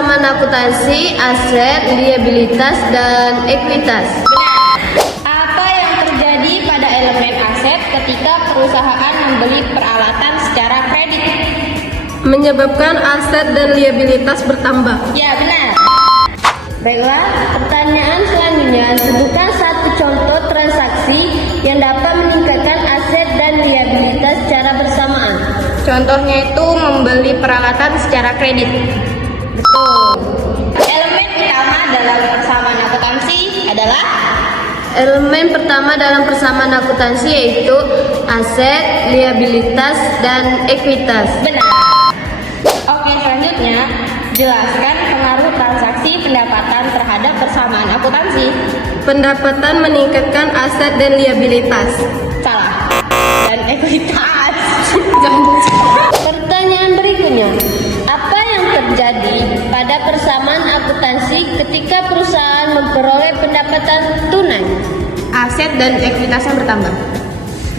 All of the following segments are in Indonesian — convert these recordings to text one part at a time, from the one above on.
persamaan akuntansi, aset, liabilitas, dan ekuitas. Benar. Apa yang terjadi pada elemen aset ketika perusahaan membeli peralatan secara kredit? Menyebabkan aset dan liabilitas bertambah. Ya, benar. Baiklah, pertanyaan selanjutnya, sebutkan satu contoh transaksi yang dapat meningkatkan aset dan liabilitas secara bersamaan. Contohnya itu membeli peralatan secara kredit. Betul. Elemen utama dalam persamaan akuntansi adalah Elemen pertama dalam persamaan akuntansi yaitu aset, liabilitas, dan ekuitas. benar. Oke, selanjutnya jelaskan pengaruh transaksi pendapatan terhadap persamaan akuntansi. Pendapatan meningkatkan aset dan liabilitas. Salah. Dan ekuitas. Pertanyaan berikutnya, apa yang terjadi pada persamaan akuntansi ketika perusahaan memperoleh pendapatan tunai? Aset dan ekuitasnya bertambah.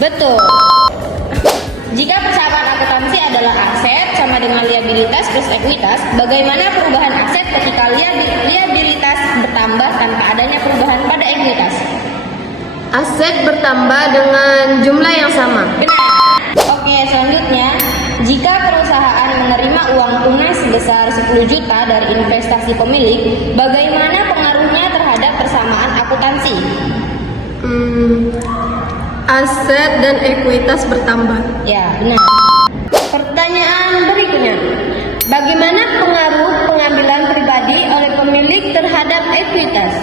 Betul. Jika persamaan akuntansi adalah aset sama dengan liabilitas plus ekuitas, bagaimana perubahan aset ketika liabilitas bertambah tanpa adanya perubahan pada ekuitas? Aset bertambah dengan jumlah yang sama. Benar. Oke, selanjutnya, jika perusahaan menerima uang tunai sebesar 10 juta dari investasi pemilik, bagaimana pengaruhnya terhadap persamaan akuntansi? Aset dan ekuitas bertambah. Ya, benar. Pertanyaan berikutnya, bagaimana pengaruh pengambilan pribadi oleh pemilik terhadap ekuitas?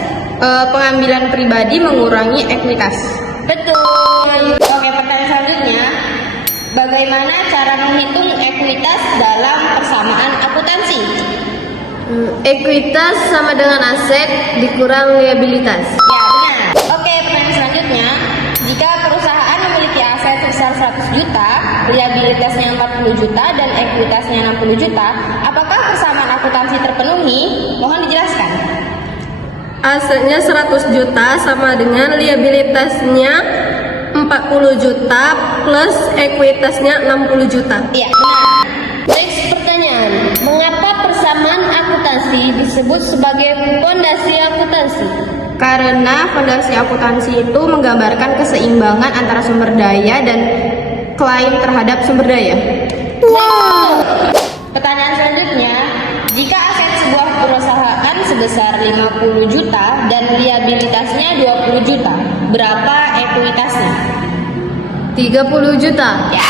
Pengambilan pribadi mengurangi ekuitas. Betul. Oke, pertanyaan selanjutnya, bagaimana cara menghitung ekuitas dalam persamaan akuntansi? Ekuitas sama dengan aset dikurang liabilitas. Ya, benar. Oke, pertanyaan selanjutnya, jika perusahaan memiliki aset sebesar 100 juta, liabilitasnya 40 juta, dan ekuitasnya 60 juta, apakah persamaan akuntansi terpenuhi? Mohon dijelaskan. Asetnya 100 juta sama dengan liabilitasnya 40 juta plus ekuitasnya 60 juta. Iya, benar. Next pertanyaan, mengapa persamaan akuntansi disebut sebagai fondasi akuntansi? Karena fondasi akuntansi itu menggambarkan keseimbangan antara sumber daya dan klaim terhadap sumber daya. Wow. Pertanyaan selanjutnya, jika aset sebuah perusahaan sebesar 50 juta dan liabilitasnya 20 juta, berapa ekuitasnya? 30 juta. Ya.